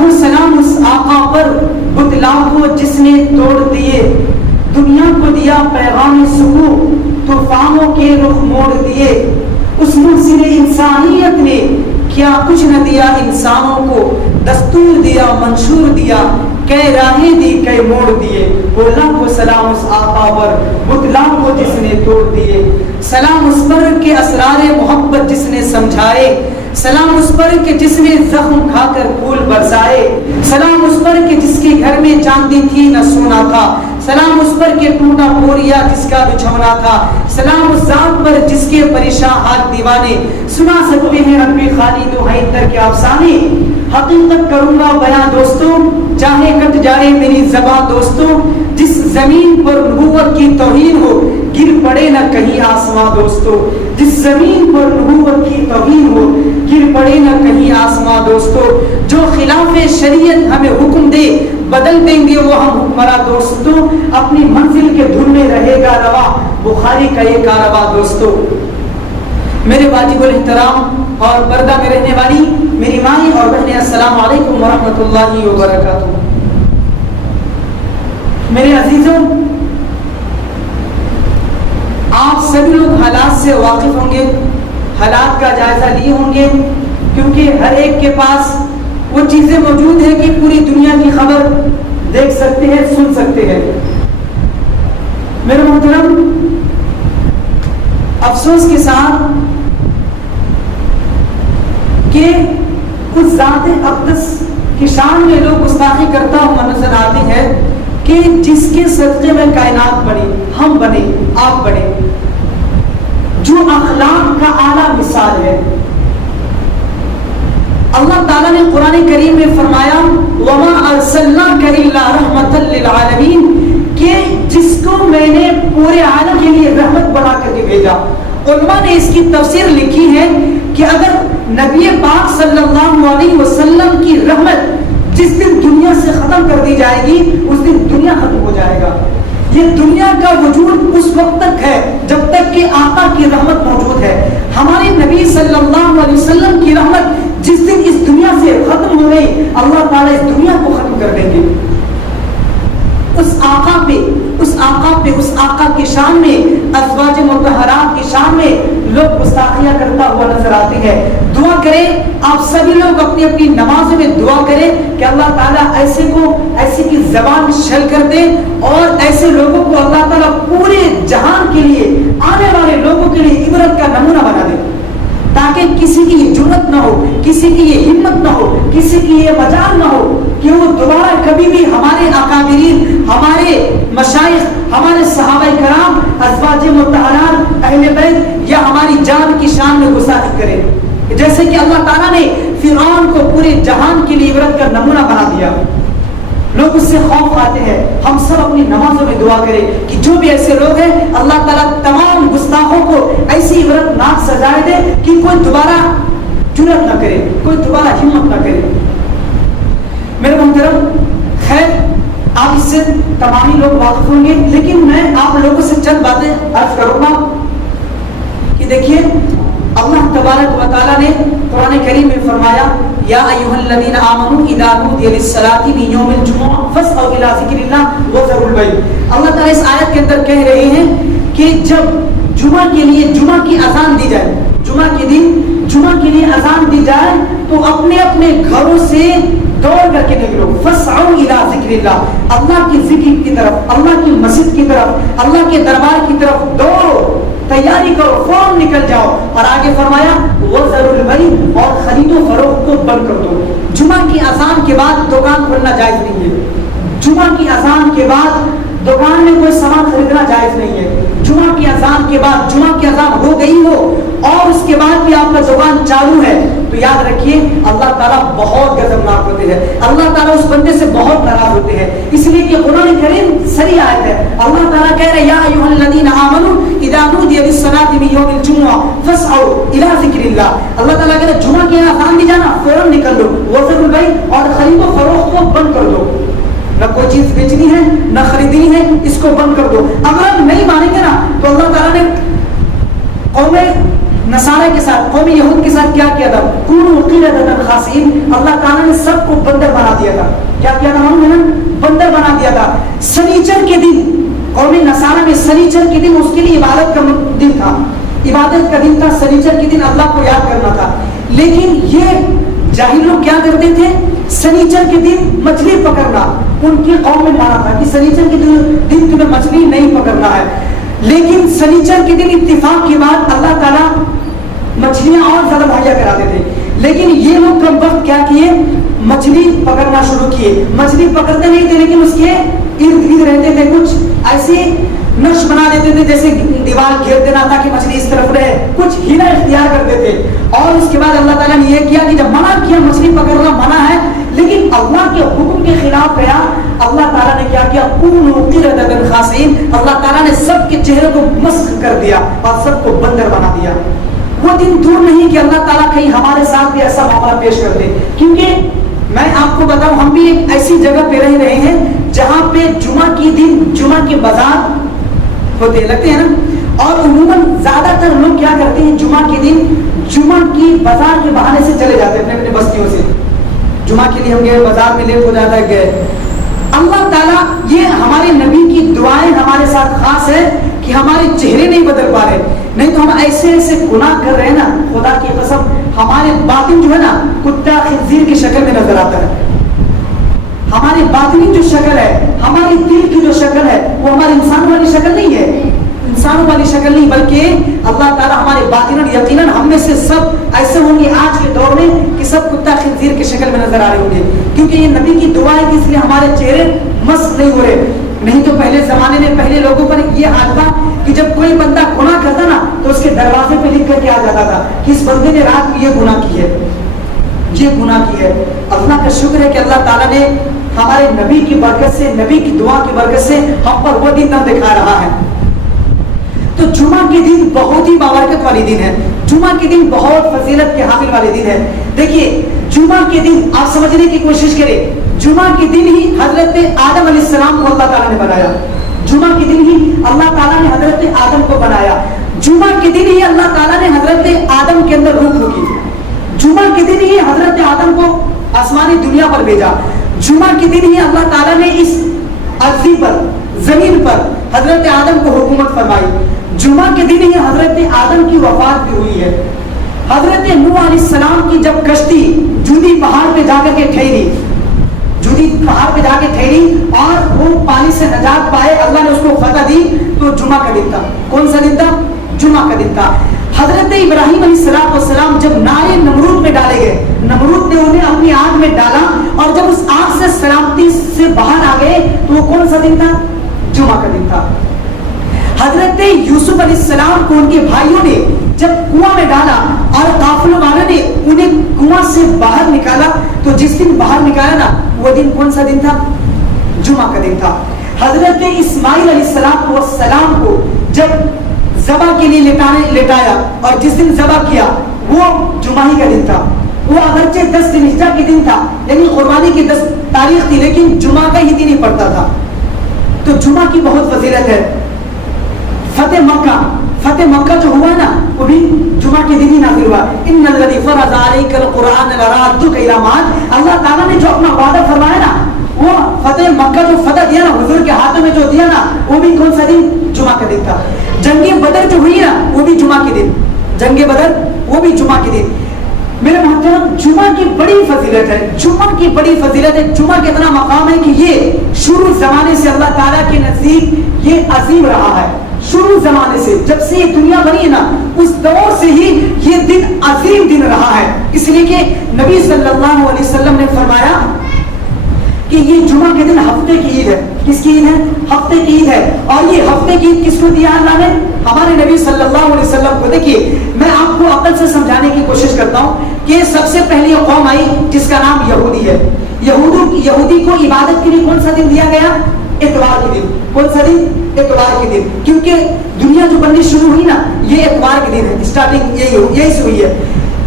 لاکھوں سلام اس آقا پر بتلاؤ کو جس نے توڑ دیے، دنیا کو دیا پیغام سکون، طوفانوں کے رخ موڑ دیے۔ اس محسن انسانیت نے کیا کچھ نہ دیا انسانوں کو، دستور دیا منشور دیا، کئی راہیں دی کئی موڑ دیے۔ وہ لاکھوں سلام اس آقا پر بتلاؤ کو جس نے توڑ دیے، سلام اس پر کہ اسرار محبت جس نے سمجھائے، سلام اس پر کہ جس نے زخم کھا کر پھول برسائے، سلام اس پر کہ جس کے گھر میں چاندی تھی نہ سونا تھا، سلام اس پر کہ ٹوٹا بوریا جس کا بچھونا تھا، سلام اس ذات پر جس کے پریشان حال دیوانے سنا سکتے ہیں رب خالد و حیدر کے افسانے۔ حقیقت کروں گا بیاں دوستوں چاہے کٹ جائے میری زباں دوستوں، جس زمین پر نبوت کی توہین ہو گر پڑے نہ کہیں آسماں دوستوں، جس زمین پر نبوت کی توہین ہو گر پڑے نہ کہیں آسماں دوستوں، جو خلاف شریعت ہمیں حکم دے بدل دیں گے وہ ہم حکمراں دوستوں، اپنی منزل کے دھن میں رہے گا روا بخاری کا یہ کارواں دوستوں۔ میرے واجب الاحترام اور پردہ میں رہنے والی میری مائیں اور بہنیں، السلام علیکم ورحمۃ اللہ وبرکاتہ۔ میرے عزیزوں، آپ سبھی لوگ حالات سے واقف ہوں گے، حالات کا جائزہ لیے ہوں گے، کیونکہ ہر ایک کے پاس وہ چیزیں موجود ہیں کہ پوری دنیا کی خبر دیکھ سکتے ہیں سن سکتے ہیں۔ میرے محترم، افسوس کے ساتھ کہ کچھ ذات اقدس کی شان میں لوگ گستاخی کرتا ہوا نظر آتے ہیں کہ جس کے صدقے میں کائنات بنی، ہم بنے، آپ بنے، جو اخلاق کا اعلیٰ مثال ہے۔ اللہ تعالیٰ نے قرآن کریم میں فرمایا وَمَا أَرْسَلْنَاكَ إِلَّا رَحْمَةً لِلْعَالَمِينَ، کہ جس کو میں نے پورے عالم کے لیے رحمت بنا کر کے بھیجا۔ علماء نے اس کی تفسیر لکھی ہے کہ اگر نبی پاک صلی اللہ علیہ وسلم کی رحمت جس دن دنیا سے ختم کر دی جائے گی اس دن دنیا ختم ہو جائے گا۔ یہ دنیا کا وجود اس وقت تک ہے جب تک کہ آقا کی رحمت موجود ہے۔ ہمارے نبی صلی اللہ علیہ وسلم کی رحمت جس دن اس دنیا سے ختم ہو گئی اللہ تعالیٰ اس دنیا کو ختم کر دیں گے۔ اس آقا کی شان میں، ازواج مطہرات کی شان میں لوگ گستاخیاں کرتا ہوا نظر آتے ہیں۔ دعا کریں، آپ سبھی لوگ اپنی اپنی نمازوں میں دعا کریں کہ اللہ تعالیٰ ایسے کی زبان شل کر دے اور ایسے لوگوں کو اللہ تعالیٰ پورے جہان کے لیے، آنے والے لوگوں کے لیے عبرت کا نمونہ بنا دے، تاکہ کسی کی یہ جرأت نہ ہو، کسی کی یہ ہمت نہ ہو، کسی کی یہ مجال نہ ہو کہ وہ دوبارہ کبھی بھی ہمارے اکابرین، ہمارے مشائخ، ہمارے صحابہ کرام، ازواج مطہرات، اہل بیت یا ہماری جان کی شان میں گستاخی کرے، جیسے کہ اللہ تعالیٰ نے فرعون کو پورے جہان کے لیے عبرت کا نمونہ بنا دیا۔ لوگ اس سے خوف آتے ہیں۔ ہم سب اپنی نمازوں میں دعا کریں کہ جو بھی ایسے لوگ ہیں اللہ تعالیٰ تمام گستاخوں کو ایسی عبرت ناک سزائے دے کہ کوئی دوبارہ جرأت نہ کرے، کوئی دوبارہ ہمت نہ کرے۔ میرے محترم، خیر آپ اس سے تمامی لوگ واقف ہوں گے، لیکن میں آپ لوگوں سے چند باتیں عرض کروں گا کہ دیکھیے اللہ تبارک و تعالیٰ نے قرآن کریم میں فرمایا یا ایھا الذین آمنوا اذا نودی للصلاۃ من یوم الجمعہ فاسعوا الی ذکر اللہ وذروا البیع۔ اللہ تعالیٰ اس آیت کے اندر کہہ رہے ہیں کہ جب جمعہ کے لیے جمعہ کی اذان دی جائے، جمعہ کے دن جمعہ کے لیے اذان دی جائے تو اپنے اپنے گھروں سے دوڑ کر کے نکلو، فاسعوا الی ذکر اللہ، اللہ کی ذکر کی طرف، اللہ کی مسجد کی طرف، اللہ کے دربار کی طرف دوڑو، تیاری کرو، فوراً نکل جاؤ۔ اور آگے فرمایا وذروا البیع، اور خرید و فروخت کو بند کر دو۔ جمعہ کی اذان کے بعد دکان کھولنا جائز نہیں ہے۔ جمعہ کی اذان کے بعد دکان میں کوئی سامان خریدنا جائز نہیں ہے۔ جمعہ کی اذان کے بعد، جمعہ کی اذان ہو گئی ہو اور اس کے بعد بھی آپ کا دکان چالو ہے تو یاد رکھیے اللہ تعالیٰ بہت غضبناک ہوتے ہیں، اللہ تعالیٰ اس بندے سے بہت ناراض ہوتے ہیں، اس لیے کہ قرآن کریم صحیح آیت ہے۔ اللہ تعالیٰ کہہ رہے یا ایھا الذین آمنوا اذا نودی للصلاۃ من یوم الجمعہ فاسعوا الی ذکر اللہ۔ اللہ تعالیٰ کہہ رہے جمعہ کی اذان دی جانا فوراً نکل دو، وذروا البیع، اور خرید و فروخت کو بند کر دو۔ نہ کوئی چیز بیچنی ہے نہ خریدنی ہے، اس کو بند کر دو۔ اگر ہم نہیں مانیں گے نا تو اللہ تعالیٰ نے قوم نصارہ کے ساتھ، قوم یہود کے ساتھ کیا کیا تھا؟ کونوا قردۃ خاسئین، اللہ تعالیٰ نے سب کو بندر بنا دیا تھا. کیا کیا تھا؟ بندر بنا دیا تھا. سنیچر کے دن قوم نصارہ میں سنیچر کے دن اس کے لیے عبادت کا دن تھا، عبادت کا دن تھا. سنیچر کے دن اللہ کو یاد کرنا تھا. لیکن یہ جاہل لوگ کیا کرتے تھے؟ سنیچر کے دن مچھلی پکڑنا ان کی قوم میں مانا تھا کہ سنیچر کے دن تمہیں مچھلی نہیں پکڑنا ہے. لیکن سنیچر کے دن اتفاق کے بعد اللہ تعالیٰ مچھلیاں اور زیادہ مہیا کراتے تھے. لیکن یہ لوگ کم وقت کیا کیے؟ مچھلی پکڑنا شروع کیے. مچھلی پکڑتے نہیں تھے لیکن اس کے ارد گرد رہتے تھے کچھ ایسے نقش بنا دیتے تھے جیسے دیوار گھیر دینا تھا کہ مچھلی اس طرف رہے، کچھ ہیلا اختیار کرتے تھے. اور اس کے بعد اللہ تعالیٰ نے یہ کیا کہ جب منع کیا مچھلی پکڑنا منع ہے لیکن اللہ کے حکم کے خلاف گیا، اللہ تعالیٰ نے کیا کیا؟ کونوا قردۃ خاسئین، اللہ تعالیٰ نے سب کے چہرے کو مسخ کر دیا اور سب کو بندر بنا دیا. وہ دن دور نہیں کہ اللہ تعالیٰ کہیں ہمارے ساتھ بھی ایسا معاملہ پیش کر دے. کیونکہ میں آپ کو بتاؤں ہم بھی ایک ایسی جگہ پہ رہ رہے ہیں جہاں پہ جمعہ کی دن جمعہ کے بازار ہوتے لگتے ہیں نا، اور عموماً زیادہ تر لوگ کیا کرتے ہیں جمعہ کے دن جمعہ کی بازار کے بہانے سے چلے جاتے ہیں اپنے اپنے بستیوں سے. جمعہ کے لیے ہم گئے، بازار میں لیٹ ہو جاتا ہے گئے. اللہ تعالیٰ یہ ہمارے نبی کی دعائیں ہمارے ساتھ خاص ہے کہ ہمارے چہرے نہیں بدل پا رہے، نہیں تو ہم ایسے ایسے گناہ کر رہے ہیں نا، خدا کی قسم ہمارے باطن جو ہے نا کتا خنزیر کی شکل میں نظر آتا ہے. ہماری باطنی جو شکل ہے، ہماری دل کی جو شکل ہے وہ ہماری انسان والی شکل نہیں ہے، انسانوں والی شکل نہیں، بلکہ اللہ تعالیٰ ہمارے باطن یقیناً ہم میں سے سب ایسے ہوں گے آج کے دور میں کہ سب کتا خنزیر کی شکل میں نظر آ رہے ہوں گے. کیونکہ یہ نبی کی دعا ہے کہ اس لیے ہمارے چہرے مست نہیں ہو رہے. نہیں تو پہلے زمانے میں پہلے لوگوں پر یہ حال تھا کہ جب کوئی بندہ گناہ کرتا نا تو اس کے دروازے پہ لکھ کر کے آ جاتا تھا کہ اس بندے نے رات کو یہ گناہ کی ہے، یہ گناہ کی ہے. اللہ کا شکر ہے کہ اللہ تعالیٰ نے ہمارے نبی کی برکت سے، نبی کی دعا کی برکت سے ہم پر وہ دن نہ دکھا رہا ہے. تو جمعہ کے دن بہت ہی بابرکت والی دن ہے. جمعہ کے دن بہت فضیلت کے حامل والے دن ہے. دیکھیے جمعہ کے دن آپ سمجھنے کی کوشش کریں، جمعہ کے دن ہی حضرت آدم علیہ السلام کو اللہ تعالیٰ نے بنایا. جمعہ کے دن ہی اللہ تعالیٰ نے حضرت آدم کو بنایا. جمعہ کے دن ہی اللہ تعالیٰ نے حضرت آدم کے اندر روح پھونکی. جمعہ کے دن ہی حضرت آدم کو آسمانی دنیا پر بھیجا. جمعہ کے دن ہی اللہ تعالیٰ نے اس ارضی پر، زمین پر حضرت آدم کو حکومت فرمائی. جمعہ کے دن ہی حضرت آدم کی وفات بھی ہوئی ہے. حضرت نوح علیہ السلام کی جب کشتی جودی پہاڑ پہ جا کر کے ٹھہری، جودی پہاڑ پہ جا کے ٹھہری اور وہ پانی سے نجات پائے، اللہ نے اس کو فتح دی، تو جمعہ کا دن تھا. کون سا دن تھا؟ جمعہ کا دن تھا. حضرت ابراہیم علیہ السلام جب نارے نمرود میں ڈالے گئے، نمرود نے انہیں اپنی آگ میں ڈالا اور جب اس آگ سے سلامتی سے باہر آ گئے تو وہ کون سا دن تھا؟ جمعہ کا دن تھا. حضرت یوسف علیہ السلام کو ان کے بھائیوں نے جب کنواں میں ڈالا اور قافلوں والوں نے انہیں کنواں سے باہر نکالا، تو جس دن باہر نکالا نا وہ دن کون سا دن تھا؟ جمعہ کا دن تھا. حضرت اسماعیل علیہ السلام کو جب ذبح کے لیے لٹایا اور جس دن ذبح کیا وہ جمعہ ہی کا دن تھا. وہ اگرچہ 10 ذی الحجہ کے دن تھا یعنی قربانی کی 10 تاریخ تھی، لیکن جمعہ کا ہی دن ہی پڑتا تھا. تو جمعہ کی بہت فضیلت ہے. فتح مکہ جو ہوا نا وہ بھی جمعہ کے دن ہی نازل ہوا. ان الذی فرض علیک القرآن لرادک الی معاد، اللہ تعالیٰ نے جو اپنا وعدہ فرمایا نا، وہ فتح مکہ جو فتح دیا نا حضور کے ہاتھوں میں جو دیا نا، وہ بھی کون سا دن؟ جمعہ کا دن تھا. جنگ بدر جو ہوئی نا وہ بھی جمعہ کے دن، جنگ بدر وہ بھی جمعہ کے دن. میرے محترم جمعہ کی بڑی فضیلت ہے، جمعہ کی بڑی فضیلت ہے. جمعہ کا اتنا مقام ہے کہ یہ شروع زمانے سے اللہ تعالیٰ کے نزدیک یہ عظیم رہا ہے. شروع زمانے سے جب سے یہ دنیا بنی ہے نا اس دور سے ہی یہ دن عظیم دن رہا ہے. اس لیے کہ نبی صلی اللہ علیہ وسلم نے فرمایا کہ یہ جمعہ کے دن ہفتے کی عید ہے. کس کی عید ہے؟ ہفتے کی عید ہے. اور یہ ہفتے کی عید کس کو دیا اللہ نے؟ ہمارے نبی صلی اللہ علیہ وسلم کو. دیکھیے میں آپ کو عقل سے سمجھانے کی کوشش کرتا ہوں کہ سب سے پہلی قوم آئی جس کا نام یہودی ہے. یہودی کو عبادت کے لیے کون سا دن دیا گیا؟ اتوار کے دن. کون سا دن؟ اتوار کے دن. کیونکہ دنیا جو بننی شروع ہوئی نا یہ اتوار کے دن ہے، اسٹارٹنگ یہی سے ہوئی ہے.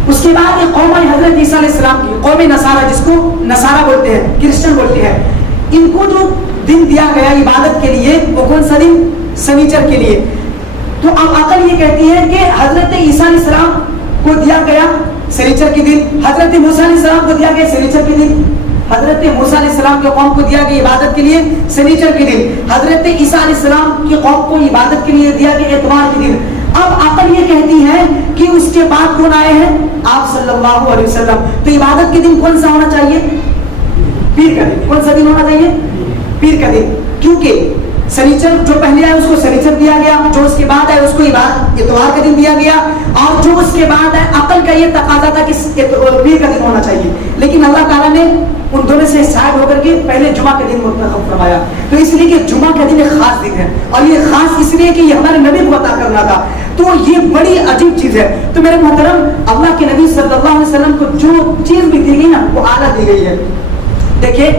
اس کے بعد یہ قوم آئی حضرت عیسیٰ علیہ السلام کی، قوم نصارہ، جس کو نصارہ بولتے ہیں، کرسچن بولتے ہیں. ان کو جو دن دیا گیا عبادت کے لیے وہ کون سا دن؟ سنیچر کے لیے. تو اب عقل یہ کہتی ہے کہ حضرت عیسیٰ علیہ السلام کو دیا گیا سنیچر کے دن، حضرت موسیٰ علیہ السلام کو دیا گیا سنیچر کے دن، حضرت موسیٰ علیہ السلام کے قوم کو دیا گیا عبادت کے لیے سنیچر کے دن، حضرت عیسیٰ علیہ السلام کی قوم کو عبادت کے لیے دیا گیا اتوار کے دن۔ اب عقل یہ کہتی ہے کہ اس کے بعد کون آئے ہیں؟ آپ صلی اللہ علیہ وسلم، تو عبادت کے دن کون سا ہونا چاہیے؟ پیر کا دن۔ کون سا دن ہونا چاہیے؟ پیر کا دن، کیونکہ سنیچر جو پہلے آئے اس کو سنیچر دیا گیا، جو اس کے بعد آئے اس کو اتوار کا دن دیا گیا، اور جو اس کے بعد آئے عقل کا یہ تقاضا تھا کہ پیر کا دن ہونا چاہیے، لیکن اللہ تعالیٰ نے ان دونوں سے سائڈ ہو کر کے پہلے جمعہ کا دن منتخب فرمایا، تو اس لیے کہ جمعہ کا دن ایک خاص دن ہے، اور یہ خاص اس لیے کہ یہ ہمارے نبی کو عطا کرنا تھا، تو یہ بڑی عجیب چیز ہے۔ تو میرے محترم، اللہ کے نبی صلی اللہ علیہ وسلم کو جو چیز بھی دی گئی نا وہ اعلیٰ دی گئی ہے۔ دیکھیے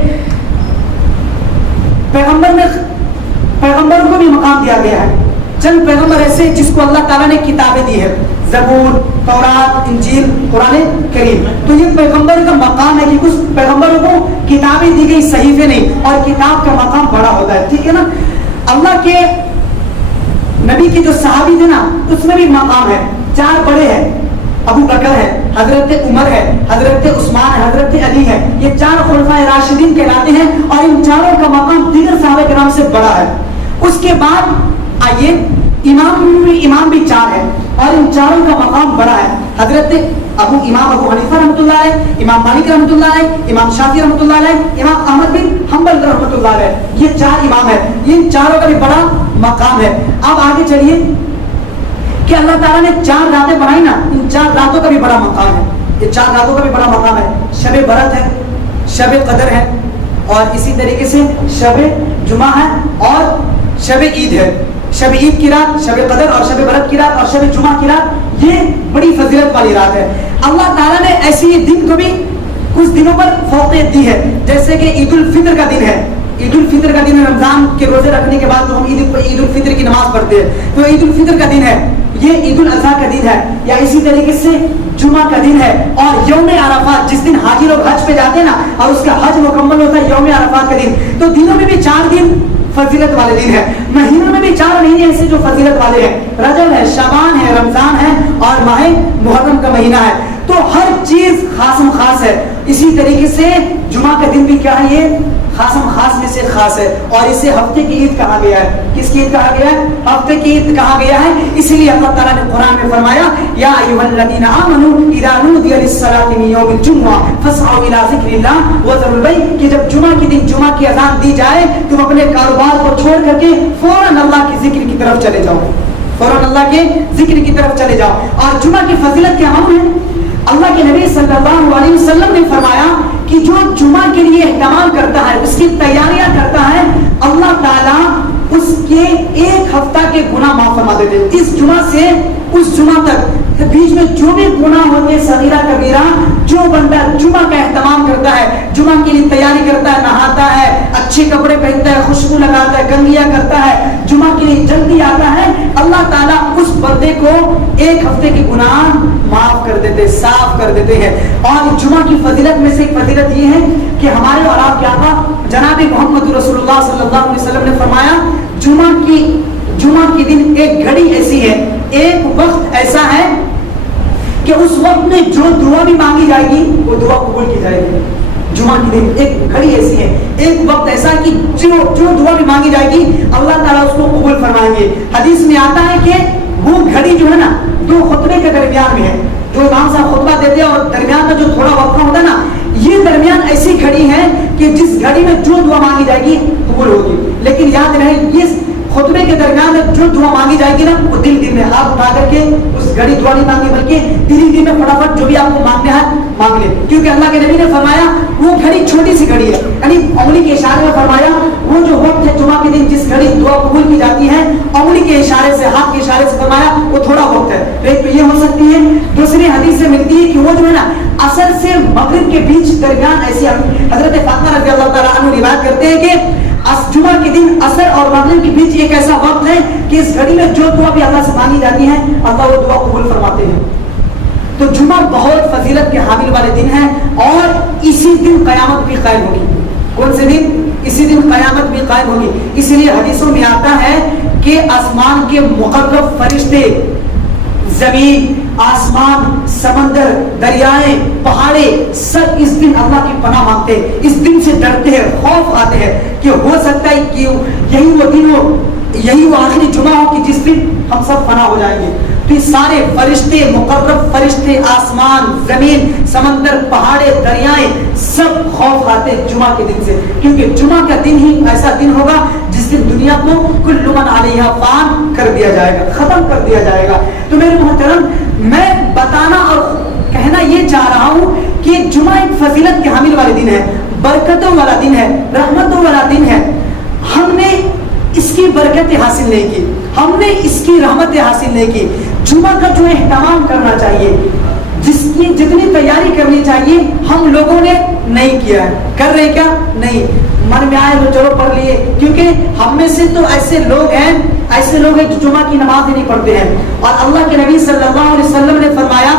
پیغمبروں کو بھی مقام دیا گیا ہے، چند پیغمبر ایسے جس کو اللہ تعالیٰ نے کتابیں دی ہے، زبور، تورات، انجیل، قرآن کریم، تو یہ پیغمبر کا مقام ہے کہ کچھ پیغمبروں کو کتابیں دی گئی، صحیفے نہیں، اور کتاب کا مقام بڑا ہوتا ہے، ٹھیک ہے نا۔ اللہ کے نبی کے جو صحابی تھے نا اس میں بھی مقام ہے، چار بڑے ہیں، ابو بکر ہے، حضرت عمر ہے، حضرت عثمان ہے، حضرت علی ہے، یہ چار خلفائے راشدین کہلاتے ہیں، اور ان چاروں کا مقام دیگر صحابہ کرام سے بڑا ہے۔ اس کے بعد آئیے امام بھی چار ہے، اور ان چاروں کا مقام بڑا ہے، حضرت امام ابو حنیفہ رحمۃ اللہ علیہ، امام مالک رحمۃ اللہ علیہ، امام شافعی رحمۃ اللہ علیہ، امام احمد بن حنبل رحمۃ اللہ علیہ، یہ چار امام ہیں، ان چاروں کا بھی بڑا مقام ہے۔ اب آگے چلیے کہ اللہ تعالیٰ نے چار راتیں بنائی نا، ان چار راتوں کا بھی بڑا مقام ہے، یہ چار راتوں کا بھی بڑا مقام ہے، شب برات ہے، شب قدر ہے، اور اسی طریقے سے شب جمعہ ہے، اور شب عید ہے، شب عید کی رات، شب قدر اور شب برات کی رات اور شب جمعہ کی رات، یہ بڑی فضیلت والی رات ہے۔ اللہ تعالیٰ نے ایسی دن کو بھی کچھ دنوں پر فوقیت دی ہے، جیسے کہ عید الفطر کا دن ہے، عید الفطر کا دن ہے، رمضان کے روزے رکھنے کے بعد تو ہم عید الفطر کی نماز پڑھتے ہیں، تو عید الفطر کا دن ہے، یہ عید الاضحیٰ کا دن ہے، یا اسی طریقے سے جمعہ کا دن ہے، اور یوم عرفات جس دن حاجی لوگ حج پہ جاتے ہیں نا اور اس کا حج مکمل ہوتا ہے، یوم عرفات کا دن، تو دنوں میں بھی چار دن فضیلت والے دن ہے، مہینوں میں بھی چار مہینے ایسے جو فضیلت والے ہیں، رجب ہے، شعبان ہے، رمضان ہے، اور ماہ محرم کا مہینہ ہے، تو ہر چیز خاصم خاص ہے۔ اسی طریقے سے جمعہ کا دن بھی کیا ہے، یہ خاصم خاص میں سے خاص ہے، اور اسے ہفتے کی عید کہا گیا ہے۔ کس کی عید کہا گیا ہے؟ ہفتے کی عید کہا گیا ہے، اسی لیے اللہ تعالیٰ نے قرآن میں فرمایا یا ایھا الذین آمنوا اذا نودی للصلاۃ من یوم الجمعہ فاسعوا الی ذکر اللہ وذروا البیع، کہ جب جمعہ کے دن جمعہ کی اذان دی جائے تم اپنے کاروبار کو چھوڑ کر کے فوراً اللہ کے ذکر کی طرف چلے جاؤ، فوراً اللہ کے ذکر کی طرف چلے جاؤ۔ اور جمعہ کی فضیلت کیا معلوم ہے؟ اللہ کے نبی صلی اللہ علیہ وسلم نے فرمایا کہ جو جمعہ کے لیے اہتمام کرتا ہے، اس کی تیاریاں کرتا ہے، اللہ تعالیٰ اس کے ایک ہفتہ کے گناہ معاف فرما دیتے ہیں۔ اس جمعہ سے اس جمعہ تک بیچ میں جو بھی گناہ ہوتے ہیں صغیرہ کبیرہ، جو بندہ جمعہ کا اہتمام کرتا ہے، جمعہ کے لیے تیاری کرتا ہے، نہاتا ہے، اچھے کپڑے پہنتا ہے، خوشبو لگاتا ہے، کنگھیاں کرتا ہے، جمعہ کے لیے جلدی آتا ہے، اللہ تعالیٰ اس بندے کو ایک ہفتے کے گناہ معاف کر دیتے، صاف کر دیتے ہیں۔ اور جمعہ کی فضیلت میں سے ایک فضیلت یہ ہے کہ ہمارے اور آپ کیا تھا، جناب محمد رسول اللہ صلی اللہ علیہ وسلم نے فرمایا جمعہ کی دن ایک گھڑی ایسی ہے، ایک وقت ایسا ہے کہ اس وقت میں جو دعا بھی مانگی جائے گی وہ دعا قبول کی جائے گی۔ جمعہ کی دن ایک گھڑی ایسی ہے، ایک وقت ایسا کہ جو دعا بھی مانگی جائے گی اللہ تعالیٰ اس کو قبول فرمائیں گے۔ حدیث میں آتا ہے کہ وہ گھڑی جو ہے نا دو خطبے کے درمیان میں ہے، جو امام صاحب خطبہ دیتے ہیں اور درمیان کا جو تھوڑا وقفہ ہوتا ہے نا، یہ درمیان ایسی گھڑی ہے کہ جس گھڑی میں جو دعا مانگی جائے گی قبول ہوگی۔ لیکن یاد رہے یہ خطبے کے درمیان میں جو دعا مانگی جائے گی نا وہ دل میں ہاتھ اٹھا کر کے اس گھڑی دعا نہیں مانگی، بلکہ دل میں فٹافٹ جو بھی آپ کو مانگنا ہے مانگ لے، کیونکہ اللہ کے نبی نے فرمایا وہ گھڑی چھوٹی سی گھڑی ہے، یعنی انگلی کے اشارے میں فرمایا وہ جو وقت ہے جمعہ کے دن جس گھڑی دعا قبول کی جاتی ہے، انگلی کے اشارے سے، ہاتھ کے اشارے سے فرمایا وہ تھوڑا وقت ہے، ایک تو یہ ہو سکتی ہے۔ دوسری حدیث سے ملتی ہے کہ وہ جو ہے نا عصر سے مغرب کے بیچ درمیان ایسی، حضرت فاطمہ رضی اللہ تعالیٰ عنہ روایت کرتے ہیں کہ جمعہ کے دن عصر اور مغرب کے بیچ ایک ایسا وقت ہے کہ اس گھڑی میں جو دعا بھی اللہ سے مانگی جاتی ہے اللہ وہ دعا قبول فرماتے ہیں۔ تو جمعہ بہت فضیلت کے حامل والے دن ہے، اور اسی دن قیامت بھی قائم ہوگی۔ کون سے دن؟ اسی دن قیامت بھی قائم ہوگی. اس لیے حدیثوں میں آتا ہے کہ آسمان کے مقرب فرشتے زمین آسمان سمندر دریائیں پہاڑیں سب اس دن اللہ کی پناہ مانگتے ہیں, اس دن سے ڈرتے ہیں, خوف آتے ہیں کہ ہو سکتا ہے کہ یہی وہ دن ہو, یہی وہ آخری جمعہ ہو کہ جس دن ہم سب فنا ہو جائیں گے. تو یہ سارے فرشتے مقرب فرشتے آسمان زمین سمندر پہاڑیں دریائیں سب خوف آتے ہیں جمعہ کے دن سے, کیونکہ جمعہ کا دن ہی ایسا دن ہوگا جس دن دنیا کو کل من علیہ فان کر دیا جائے گا, ختم کر دیا جائے گا. تو میرے محترم میں بتانا اور کہنا یہ چاہ رہا ہوں کہ جمعہ ایک فضیلت کے حامل والے دن ہے, برکتوں والا دن ہے, رحمتوں والا دن ہے. ہم نے اس کی برکتیں حاصل نہیں کی, ہم نے اس کی رحمتیں حاصل نہیں کی. جمعہ کا جو اہتمام کرنا چاہیے, جس کی جتنی تیاری کرنی چاہیے ہم لوگوں نے نہیں کیا ہے. کر رہے کیا؟ نہیں, من میں آئے تو چلو پڑھ لیے, کیونکہ ہم میں سے تو ایسے لوگ ہیں جو جمعہ کی نماز نہیں پڑھتے ہیں. اور اللہ کے نبی صلی اللہ علیہ وسلم نے فرمایا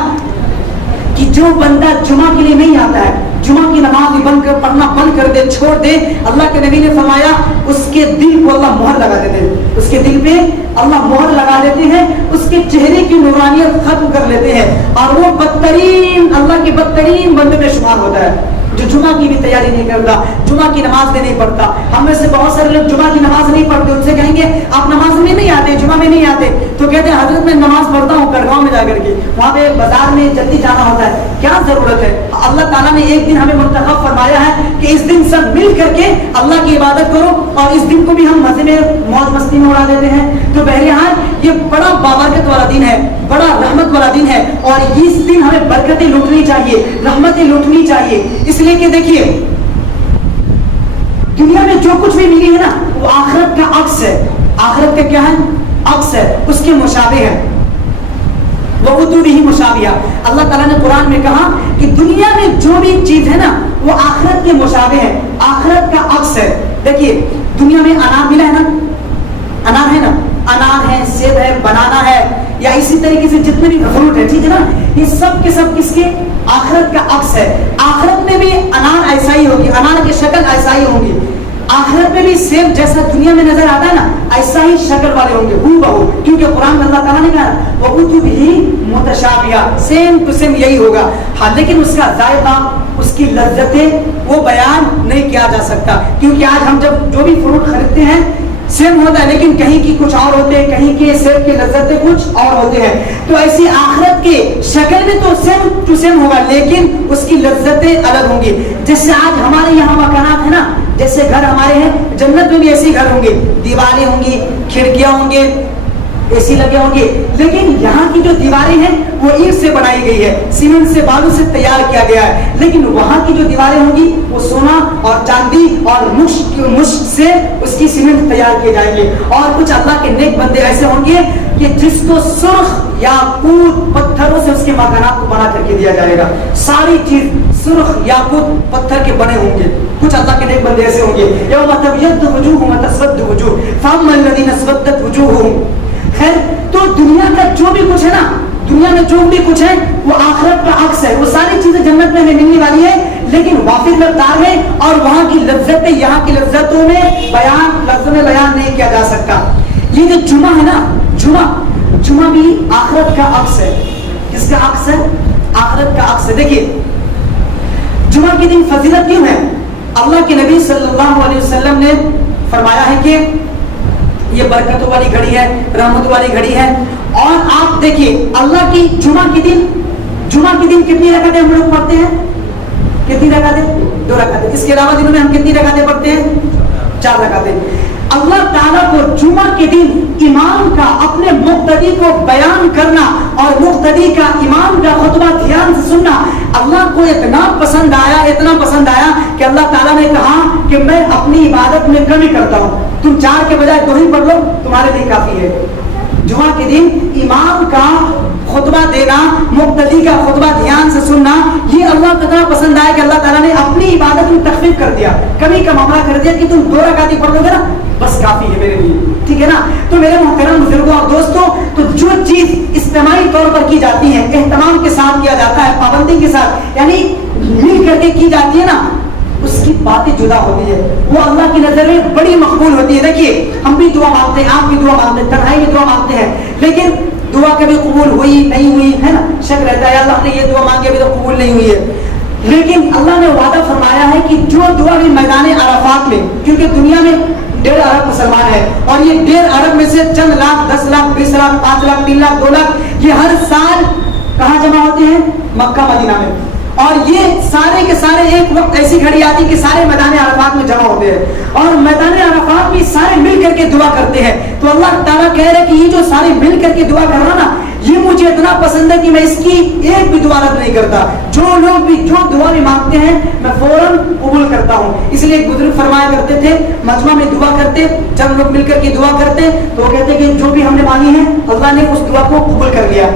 کہ جو بندہ جمعہ کے لیے نہیں آتا ہے, جمعہ کی نماز پڑھنا بند کر دے, چھوڑ دے, اللہ کے نبی نے فرمایا اس کے دل کو اللہ مہر لگا دیتے ہیں, اس کے دل پہ اللہ مہر لگا دیتے ہیں, اس کے چہرے کی نورانیت ختم کر لیتے ہیں, اور وہ بدترین اللہ کے بدترین بندے میں شمار ہوتا ہے جو جمعہ کی بھی تیاری نہیں کرتا, جمعہ کی نماز میں نہیں پڑھتا. ہم میں سے بہت سارے لوگ جمعہ کی نماز نہیں پڑھتے, ان سے کہیں گے آپ نماز میں نہیں آتے, جمعہ میں نہیں آتے, تو کہتے ہیں حضرت میں نماز پڑھتا ہوں کڑگاؤں میں جا کر کے, وہاں پہ بازار میں جلدی جانا ہوتا ہے. کیا ضرورت ہے؟ اللہ تعالیٰ نے ایک دن ہمیں منتخب فرمایا ہے کہ اس دن سب مل کر کے اللہ کی عبادت کرو, اور اس دن کو بھی ہم مزے میں موج مستی میں اڑا دیتے ہیں. تو بہرحال یہ بڑا بابرکت والا دن ہے, بڑا رحمت والا دن ہے, اور اس دن ہمیں برکتیں لوٹنی چاہیے, رحمتیں لوٹنی چاہیے. اس لیے کہ دیکھیے دنیا میں جو کچھ بھی ملی ہے نا وہ آخرت کا عکس ہے. آخرت کا کیا ہے؟ عکس ہے, اس کے مشابہ ہے. وَأُتُوا بِهِ مُشَابِهًا, اللہ تعالیٰ نے قرآن میں کہا کہ دنیا میں جو بھی چیز ہے نا وہ آخرت کے مشابہ ہے, آخرت کا عکس ہے. دیکھیے دنیا میں انار ملا ہے نا, انار ہے نا, انار ہے, سیب ہے, بنانا ہے, یا اسی طریقے سے جتنے بھی فروٹ ہے, ٹھیک ہے نا, یہ سب کے سب کس کے؟ آخرت کا عکس ہے. آخرت میں بھی انار ایسا ہی ہوگی, انار کی شکل ایسا ہی ہوگی. آخرت میں بھی سیب جیسا دنیا میں نظر آتا ہے نا ایسا ہی شکل والے ہوں گے, ہو بہو, کیونکہ قرآن میں اللہ تعالیٰ نے کہا وَأُتُوا بِهِ مُتَشَابِهًا, سیم ٹو سیم یہی ہوگا. ہاں لیکن اس کا ذائقہ, اس کی لذتیں وہ بیان نہیں کیا جا سکتا, کیونکہ آج ہم جب جو بھی فروٹ خریدتے ہیں سیم ہوتا ہے, لیکن کہیں کی کچھ اور ہوتے ہیں, کہیں کے سیب کی لذتیں کچھ اور ہوتے ہیں. تو ایسی آخرت کے شکل میں تو سیم ٹو سیم ہوگا, لیکن اس کی لذتیں الگ ہوں گی. جیسے آج ہمارے یہاں مکانات ہیں نا, جیسے گھر ہمارے ہیں, جنت میں بھی ایسے گھر ہوں گے, دیواریں ہوں گی, کھڑکیاں ہوں گے, اے سی لگے ہوں گے, لیکن یہاں کی جو دیواریں ہیں وہ اینٹ سے بنائی گئی ہے, سیمنٹ سے بالو سے تیار کیا گیا ہے. لیکن وہاں کی جو دیواریں ہوں گی وہ سونا اور چاندی اور مشک سے اس کی سیمنٹ تیار کیے جائیں گے. اور کچھ اللہ کے نیک بندے ایسے ہوں گے کہ جس کو سرخ یاقوت پتھروں سے اس کے مکانات کو بنا کر کے دیا جائے گا. ساری چیز سرخ یاقوت پتھر کے بنے ہوں گے. کچھ اللہ کے نیک بندے ایسے ہوں گے, یوم تبیض وجوہ وتسود وجوہ فاما الذین اسودت وجوہہم. خیر, تو دنیا کا جو بھی کچھ ہے نا, دنیا میں جو بھی کچھ ہے وہ آخرت کا عکس ہے. وہ ساری چیزیں جنت میں ہمیں ملنے والی ہے, لیکن وافر مقدار ہے, اور وہاں کی لذتیں یہاں کی لذتوں میں لفظوں میں بیان نہیں کیا جا سکتا. یہ جو جمعہ ہے نا, جمعہ بھی آخرت کا عکس ہے. کس کا عکس ہے؟ آخرت کا عکس ہے. دیکھیے جمعہ کے دن فضیلت کیوں ہے؟ اللہ کے نبی صلی اللہ علیہ وسلم نے فرمایا ہے کہ یہ برکتوں والی گھڑی ہے, رحمت والی گھڑی ہے. اور آپ دیکھیے اللہ کی جمعہ کے دن کتنی رکعتیں ہم لوگ پڑھتے ہیں؟ کتنی رکعتیں؟ 2 رکعتیں. اس کے علاوہ دنوں میں ہم کتنی رکعتیں پڑھتے ہیں؟ 4 رکعتیں. اللہ تعالیٰ کو جمعہ کے دن امام کا اپنے مقتدی کو بیان کرنا اور مقتدی کا امام کا خطبہ دھیان سے سننا اللہ کو اتنا پسند آیا کہ اللہ تعالیٰ نے کہا کہ میں اپنی عبادت میں کمی کرتا ہوں, تم 4 کے بجائے 2 ہی پڑھ لو, تمہارے لیے کافی ہے. جمعہ کے دن امام کا خطبہ دینا, مقتدی کا خطبہ دھیان سے سننا, یہ اللہ کو اتنا پسند آیا کہ اللہ تعالیٰ نے اپنی عبادت میں تخفیف کر دیا, کمی کا معاملہ کر دیا کہ تم 2 رکعتیں پڑھ لو گے نا بس کافی ہے میرے لیے, ٹھیک ہے نا. تو میرے محترم بزرگوں اور دوستوں, تو جو چیز اجتماعی طور پر کی جاتی ہے, اہتمام کے ساتھ کیا جاتا ہے, پابندی کے ساتھ, یعنی مل کر کے کی جاتی ہے نا, اس کی باتیں جدا ہوتی ہے، وہ اللہ کی نظر میں بڑی مقبول ہوتی ہے. دیکھیے ہم بھی دعا مانگتے ہیں، آپ بھی دعا مانگتے ہیں، تنہائی میں دعا مانگتے ہیں، لیکن دعا کبھی قبول ہوئی نہیں ہوئی ہے نا، شک رہتا ہے اللہ نے یہ دعا مانگی ابھی تو قبول نہیں ہوئی ہے. لیکن اللہ نے وعدہ فرمایا ہے کہ جو دعا بھی میدان عرفات میں، کیونکہ دنیا میں 1.5 ارب مسلمان ہے اور یہ 1.5 ارب میں سے چند لاکھ، 10 لاکھ، 20 لاکھ، 5 لاکھ، 3 لاکھ، 2 لاکھ یہ ہر سال کہاں جمع ہوتے ہیں؟ مکہ مدینہ میں. اور یہ سارے کے سارے ایک وقت ایسی گھڑی آتی کہ سارے میدان عرفات میں جمع ہوتے ہیں اور میدان عرفات میں سارے مل کر کے دعا کرتے ہیں. تو اللہ تعالیٰ کہہ رہے کہ یہ جو سارے مل کر کے دعا کر رہا نا، یہ مجھے اتنا پسند ہے کہ میں اس کی ایک بھی دعا رد نہیں کرتا. جو لوگ بھی جو دعا بھی مانگتے ہیں میں فوراً قبول کرتا ہوں. اس لیے ایک بزرگ فرمایا کرتے تھے، مجمع میں دعا کرتے، چند لوگ مل کر کے دعا کرتے تو وہ کہتے کہ جو بھی ہم نے مانگی ہے اللہ نے اس دعا کو قبول کر لیا.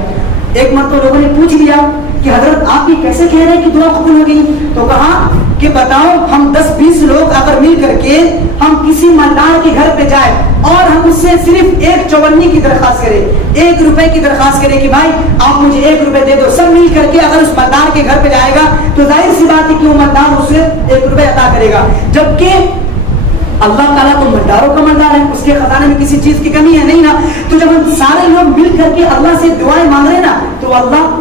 ایک مرتبہ لوگوں نے پوچھ لیا کہ حضرت آپ یہ کیسے کہہ رہے ہیں کہ دعا قبول ہو گئی؟ تو کہا کہ بتاؤ ہم 10-20 لوگ اگر مل کر کے ہم کسی مالدار کے گھر پہ جائیں اور ہم اس سے صرف 1 چوبنی کی درخواست کریں، 1 روپے کی درخواست کریں کہ بھائی آپ مجھے 1 روپے دے دو، سب مل کر کے اگر اس مالدار کے گھر پہ جائے گا تو ظاہر سی بات ہے کہ وہ مالدار اسے 1 روپے عطا کرے گا. جبکہ اللہ تعالیٰ تو مالداروں کا مالدار ہے، اس کے خزانے میں کسی چیز کی کمی ہے نہیں نا. تو جب ہم سارے لوگ مل کر کے اللہ سے دعائیں مانگ رہے ہیں نا، تو اللہ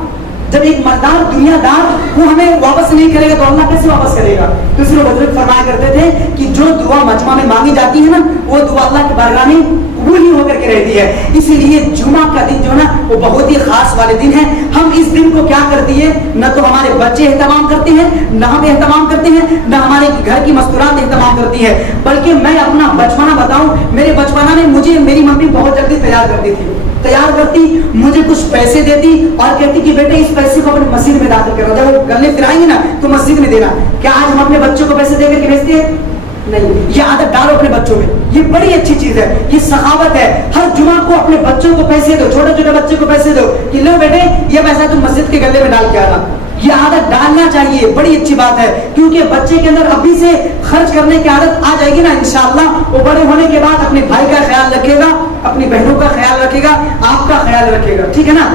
جب ایک مالدار دنیا دار وہ ہمیں واپس نہیں کرے گا تو اللہ کیسے واپس کرے گا؟ تو اس لیے بزرگ فرمایا کرتے تھے کہ جو دعا مجمع میں مانگی جاتی ہے نا، وہ دعا اللہ کی بارگاہ میں قبول ہی ہو کر کے رہتی ہے. اسی لیے جمعہ کا دن جو ہے نا وہ بہت ہی خاص والے دن ہے. ہم اس دن کو کیا کر دیے، نہ تو ہمارے بچے اہتمام کرتے ہیں، نہ ہم اہتمام کرتے ہیں، نہ ہمارے گھر کی مستورات اہتمام کرتی ہے. بلکہ میں اپنا بچپنا بتاؤں، میرے بچپنا میں مجھے میری ممی بہت جلدی تیار کرتی تھی، تیار کرتی، مجھے کچھ پیسے دیتی اور کہتی کہ بیٹے اس پیسے کو اپنے مسجد میں داخل کرو، جب وہ گلے پھرائیں گے نا تو مسجد میں دینا. کیا آج ہم اپنے بچوں کو پیسے دے کر کے بھیجتے ہیں؟ نہیں. یہ عادت ڈالو اپنے بچوں میں، یہ بڑی اچھی چیز ہے، یہ سخاوت ہے. ہر جمعہ کو اپنے بچوں کو پیسے دو، چھوٹے چھوٹے بچے کو پیسے دو کہ لو بیٹے یہ پیسہ تم مسجد کے گلے میں ڈال کے آنا. یہ عادت ڈالنا چاہیے، بڑی اچھی بات ہے، کیونکہ بچے کے اندر ابھی سے خرچ کرنے کی عادت آ جائے گی نا، انشاءاللہ وہ بڑے ہونے کے بعد اپنے بھائی کا خیال رکھے گا، اپنی بہنوں کا خیال رکھے گا، آپ کا خیال رکھے گا. ٹھیک ہے نا؟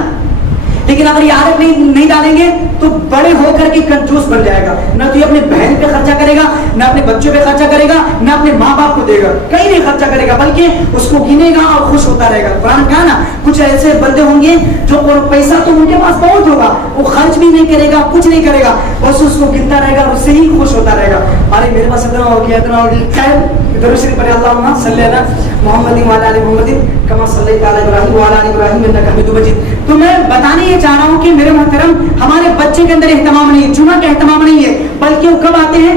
لیکن اگر یہ عادت نہیں ڈالیں گے تو بڑے ہو کر کے کنجوس بن جائے گا. نہ تو یہ اپنے بہن پہ خرچہ کرے گا، نہ اپنے بچوں پہ خرچہ کرے گا، نہ اپنے ماں باپ کو دے گا، کہیں نہیں خرچہ کرے گا، بلکہ اس کو گنے گا اور خوش ہوتا رہے گا. قرآن کہا نا کچھ ایسے بندے ہوں گے جو پیسہ تو ان کے پاس بہت ہوگا، وہ خرچ بھی نہیں کرے گا، کچھ نہیں کرے گا، بس اس کو گنتا رہے گا اور اس سے ہی خوش ہوتا رہے گا. ارے میرے پاس اتنا ہو گیا، اتنا ہو گیا. خیر درود شریف پڑھیں، اللہم صلی علی محمد وعلی آل محمد کما صلیت علی ابراہیم وعلی آل ابراہیم انک حمید مجید. تو میں بتانے یہ چاہ رہا ہوں کہ میرے محترم ہمارے بچے کے اندر اہتمام نہیں ہے، جمعہ کا اہتمام نہیں ہے، بلکہ وہ کب آتے ہیں؟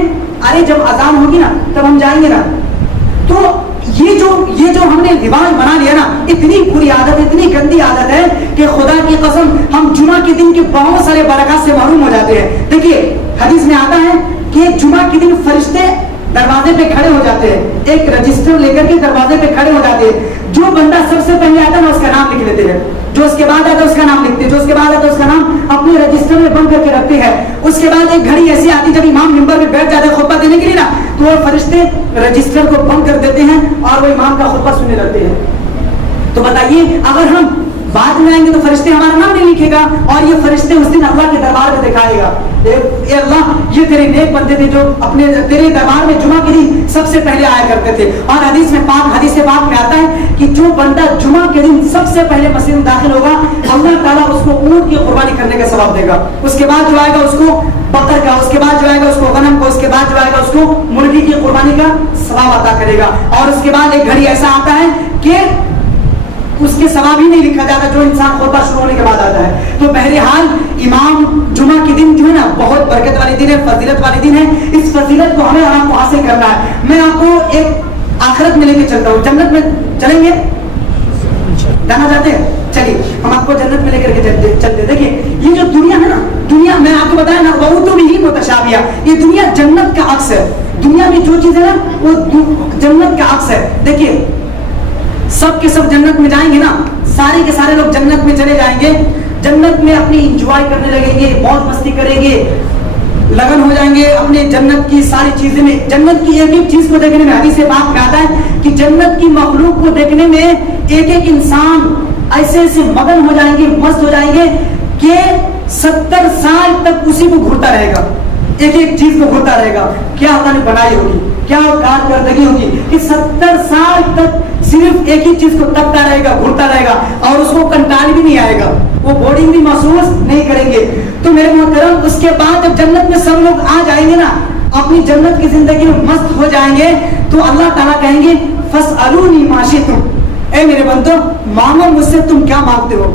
ارے جب اذان ہوگی نا تب ہم جائیں گے نا. تو یہ جو ہم نے رواج بنا لیا نا، اتنی بری عادت، اتنی گندی عادت ہے کہ خدا کی قسم ہم جمعہ کے دن کے بہت سارے برکات سے محروم ہو جاتے ہیں. دیکھیے حدیث میں آتا ہے کہ جمعہ کے دن فرشتے دروازے پہ کھڑے ہو جاتے ہیں، ایک رجسٹر لے کر کے دروازے پہ کھڑے ہو جاتے ہیں. جو بندہ سب سے پہلے آتا ہے نا اس کا نام لکھ لیتے ہیں، جو اس کے بعد آتا ہے اس کا نام لکھتے ہیں، جو اس کے بعد آتا ہے اس کا نام اپنے رجسٹر میں بند کر کے رکھتے ہیں. اس کے بعد ایک گھڑی ایسی آتی جب امام منبر پہ بیٹھ جاتے ہیں خطبہ دینے کے لیے نا، تو وہ فرشتے رجسٹر کو بند کر دیتے ہیں اور وہ امام کا خطبہ سننے لگتے ہیں. تو بتائیے اگر ہم بعد میں آئیں گے تو فرشتے ہمارا نام نہیں لکھے گا اور یہ فرشتے اس دن اللہ کے دربار میں دکھائے گا، اے اللہ یہ تیرے نیک بندے تھے جو اپنے تیرے دربار میں جمعہ کے دن سب سے پہلے آیا کرتے تھے. اور حدیث پاک میں آتا ہے کہ جو بندہ جمعہ کے دن سب سے پہلے مسجد میں داخل ہوگا اللہ تعالیٰ اس کو اونٹ کی قربانی کرنے کا ثواب دے گا. اس کے بعد جو آئے گا اس کو بکر کا، اس کے بعد جو آئے گا اس کو غنم کو، اس کے بعد جو آئے گا اس کو مرغی کی قربانی کا ثواب عطا کرے گا. اور اس کے بعد ایک گھڑی ایسا آتا ہے کہ اس کے ثواب ہی نہیں لکھا جاتا جو انسان خطبہ شروع ہونے کے بعد آتا ہے. تو بہرحال امام جمعہ کے دن جو ہے نا بہت برکت والی دن ہے، فضیلت والی دن ہے. اس فضیلت کو ہمیں آپ کو حاصل کرنا ہے. میں آپ کو ایک آخرت میں لے کے چلتا ہوں. جنت میں چلیں گے؟ جانا چاہتے ہیں؟ چلیے ہم آپ کو جنت میں لے کر کے چلتے. دیکھیں یہ جو دنیا ہے نا، دنیا میں آپ کو بتایا نا وہ تو بھی متشابیہ، یہ دنیا جنت کا عکس ہے. دنیا میں جو چیز ہے نا وہ جنت کا عکس ہے. دیکھیے سب کے سب جنت میں جائیں گے نا، سارے کے سارے لوگ جنت میں چلے جائیں گے، جنت میں اپنی انجوائے کرنے لگیں گے، موج مستی کریں گے، لگن ہو جائیں گے اپنے جنت کی ساری چیزیں میں. جنت کی ایک ایک چیز کو دیکھنے میں حدیث پاک میں آتا ہے کہ جنت کی مخلوق کو دیکھنے میں ایک ایک انسان ایسے ایسے مگن ہو جائیں گے، مست ہو جائیں گے کہ 70 سال تک اسی کو گھورتا رہے گا. ایک ایک چیز کو ہوتا رہے گا. کیا اللہ نے بنائی ہوگی, کیا کارکردگی ہوگی کہ 70 سال تک صرف ایک ہی چیز کو تپتا رہے گا, گھڑتا رہے گا, اور اس کو کنٹرول بھی نہیں آئے گا, وہ بورنگ بھی محسوس نہیں کریں گے. تو میرے محترم اس کے بعد جب جنت میں سب لوگ آ جائیں گے نا, اپنی جنت کی زندگی میں مست ہو جائیں گے, تو اللہ تعالیٰ کہیں گے فاسألونی ما شئتم, اے میرے بندو مانگو مجھ سے تم کیا مانگتے ہو.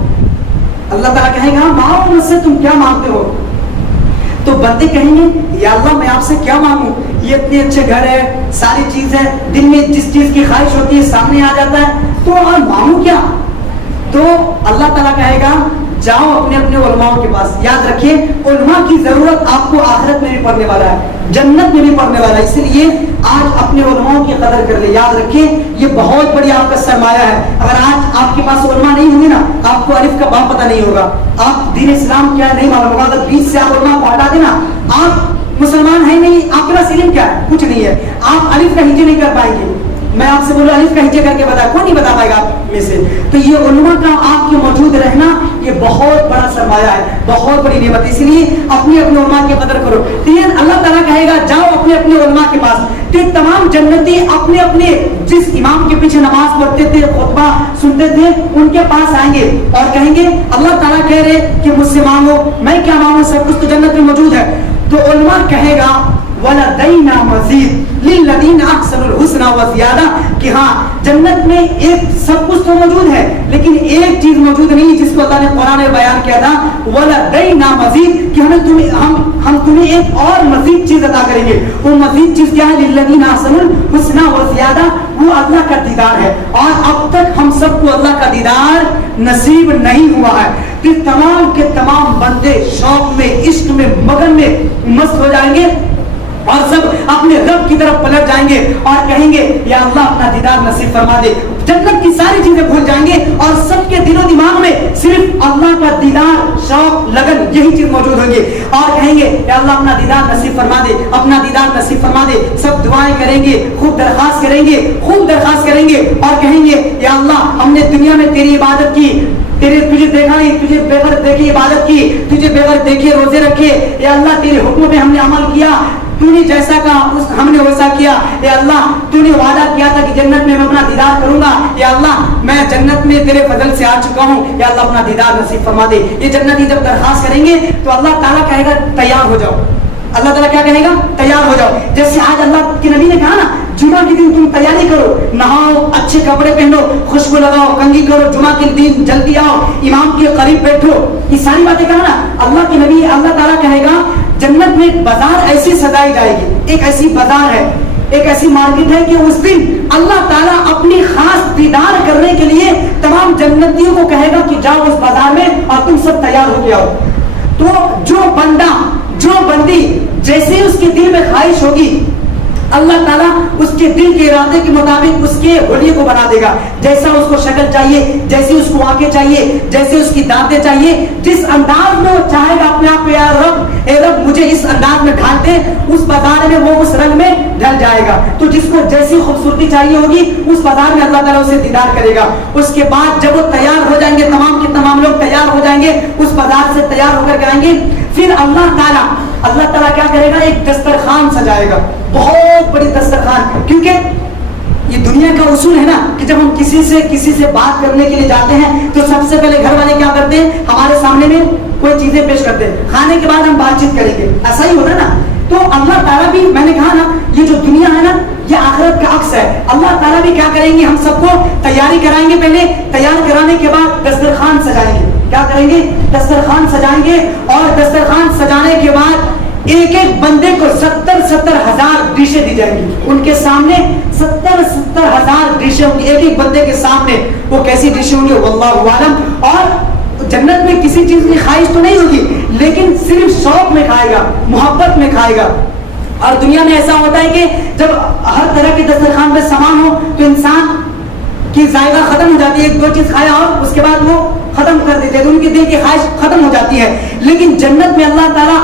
اللہ تعالیٰ کہے گا مانگو مجھ سے تم کیا مانگتے ہو. تو بندے کہیں گے یا اللہ میں آپ سے کیا مانگوں, یہ اتنے اچھے گھر ہے, ساری چیز ہے, دن میں جس چیز کی خواہش ہوتی ہے سامنے آ جاتا ہے, تو اور مانگوں کیا. تو اللہ تعالیٰ کہے گا جاؤ اپنے اپنے علماء کے پاس. یاد رکھیے علماء کی ضرورت آپ کو آخرت میں بھی پڑنے والا ہے, جنت میں بھی پڑنے والا ہے, اس لیے آج اپنے علماء کی قدر کر لیں. یاد رکھیے یہ بہت بڑی آپ کا سرمایہ ہے. اگر آج آپ کے پاس علماء نہیں ہوں گے نا, آپ کو الف کا با پتہ نہیں ہوگا, آپ دین اسلام کیا نہیں معلوم ہوگا. اگر بیچ سے آپ علماء کو ہٹا دیں نا, آپ مسلمان ہیں نہیں, آپ کے پاس علم کیا ہے, کچھ نہیں ہے, آپ الف کا ہجے نہیں کر پائیں گے. میں آپ سے بولوں الف کا ہجے کر کے بتا, کوئی نہیں بتا پائے گا آپ میں سے. تو یہ علماء کا آپ کے موجود رہنا یہ بہت بڑا سرمایہ ہے, بہت بڑی نعمت ہے. اس لیے اپنے اپنے علماء کی قدر کرو. تین اللہ تعالیٰ کہے گا جاؤ اپنے اپنے علماء کے پاس. تو تمام جنتی اپنے اپنے جس امام کے پیچھے نماز پڑھتے تھے, خطبہ سنتے تھے, ان کے پاس آئیں گے اور کہیں گے اللہ تعالیٰ کہہ رہے کہ مجھ سے مانگو, میں کیا مانگوں, سب کچھ تو جنت میں موجود ہے. تو علماء کہے گا وَلَدَيْنَا مَزِيدٌ لِلَّذِينَ أَحْسَنُوا الْحُسْنَى وَزِيَادَةٌ, کہ ہاں جنت میں ایک سب کچھ تو موجود ہے, لیکن ایک چیز موجود نہیں جس کو اللہ نے قرآن میں بیان کیا تھا وَلَدَيْنَا مَزِيدٌ, کہ ہم تمہیں ایک اور مزید چیز عطا کریں گے. وہ مزید چیز کیا ہے؟ لِلَّذِينَ أَحْسَنُوا الْحُسْنَى وَزِيَادَةٌ, وہ اللہ کا دیدار ہے. اور اب تک ہم سب کو اللہ کا دیدار نصیب نہیں ہوا ہے. کہ تمام کے تمام بندے شوق میں, عشق میں, مگن میں مست ہو جائیں گے اور سب اپنے رب کی طرف پلٹ جائیں گے اور کہیں گے یا اللہ اپنا دیدار نصیب فرما دے. جنت کی ساری چیزیں بھول جائیں گے اور سب کے دل و دماغ میں صرف اللہ کا دیدار, شوق, لگن یہی چیز موجود ہوگی, اور کہیں گے یا اللہ اپنا دیدار نصیب فرما دے, اپنا دیدار نصیب فرما دے. سب دعائیں کریں گے, خوب درخواست کریں گے, خوب درخواست کریں گے اور کہیں گے یا اللہ ہم نے دنیا میں تیری عبادت کی, تجھے دیکھا نہیں, تجھے بغیر دیکھے عبادت کی, تجھے بغیر دیکھے روزے رکھے, یا اللہ تیرے حکم پہ ہم نے عمل کیا, تو نے جیسا کہا ہم نے ویسا کیا. یا اللہ تو نے وعدہ کیا تھا کہ جنت میں اپنا دیدار کروں گا, یا اللہ میں جنت میں تیرے فضل سے آ چکا ہوں, یا اللہ اپنا دیدار نصیب فرما دے. یہ جنتی جب درخواست کریں گے تو اللہ تعالیٰ کہے گا تیار ہو جاؤ. اللہ تعالیٰ کیا کہے گا؟ تیار ہو جاؤ. جیسے آج اللہ کے نبی نے کہا نا جمعہ کے دن تم تیاری کرو, نہاؤ, اچھے کپڑے پہنو, خوشبو لگاؤ, کنگھی کرو, جمعہ کے دن جلدی آؤ, امام کے قریب بیٹھو. یہ ساری باتیں کہا نا اللہ کے نبی. اللہ تعالیٰ کہے گا جنت میں ایک بازار ایسی سجائی جائے گی, ایک ایسی بازار ہے, ایک ایسی مارکیٹ ہے کہ اس دن اللہ تعالیٰ اپنی خاص دیدار کرنے کے لیے تمام جنتیوں کو کہے گا کہ جاؤ اس بازار میں اور تم سب تیار ہو کے آؤ. تو جو بندہ, جو بندی جیسے اس کے دل میں خواہش ہوگی اللہ تعالیٰ اس کے دل کے ارادے کے مطابق اس کے ہولیے کو بنا دے گا. جیسا اس کو شکل چاہیے, جیسے اس کو آنکھیں چاہیے, جیسے اس کی دانتیں چاہیے, جس انداز میں وہ چاہے گا اپنے آپ کو یا رب اے رب مجھے اس انداز میں ڈھال دے, اس بازار میں وہ اس رنگ میں ڈھل جائے گا. تو جس کو جیسی خوبصورتی چاہیے ہوگی اس بازار میں اللہ تعالیٰ اسے دیدار کرے گا. اس کے بعد جب وہ تیار ہو جائیں گے, تمام کے تمام لوگ تیار ہو جائیں گے, اس بازار سے تیار ہو کر آئیں گے, پھر اللہ تعالیٰ کیا کرے گا؟ ایک دسترخوان سجائے گا, بہت بڑی دسترخوان. کیونکہ یہ دنیا کا اصول ہے نا کہ جب ہم کسی سے بات کرنے کے لیے جاتے ہیں تو سب سے پہلے گھر والے کیا کرتے ہیں؟ ہمارے سامنے میں کوئی چیزیں پیش کرتے ہیں, کھانے کے بعد ہم بات چیت کریں گے, ایسا ہی ہوتا نا. تو اللہ تعالیٰ بھی, میں نے کہا نا یہ جو دنیا ہے نا یہ آخرت کا عکس ہے. اللہ تعالیٰ بھی کیا کریں گے؟ ہم سب کو تیاری کرائیں گے, پہلے تیار کرانے کے بعد دسترخوان سجائیں گے. کیا کریں گے؟ دسترخوان سجائیں گے, اور دسترخوان سجانے کے بعد ایک ایک بندے کو 70,000 ڈشیں دی جائیں گی. ان کے سامنے 70,000 ڈشیں ہوں گی ایک ایک بندے کے سامنے. وہ کیسی ڈشیں ہوں گی واللہ عالم. اور جنت میں کسی چیز کی خواہش تو نہیں ہوگی, لیکن صرف شوق میں کھائے گا, محبت میں کھائے گا. اور دنیا میں ایسا ہوتا ہے کہ جب ہر طرح کے دسترخوان پہ سامان ہو تو انسان کی ذائقہ ختم ہو جاتی ہے, ایک دو چیز کھایا اور اس کے بعد وہ ختم کر دیتے ہیں, تو ان کے دل کی خواہش ختم ہو جاتی ہے. لیکن جنت میں اللہ تعالیٰ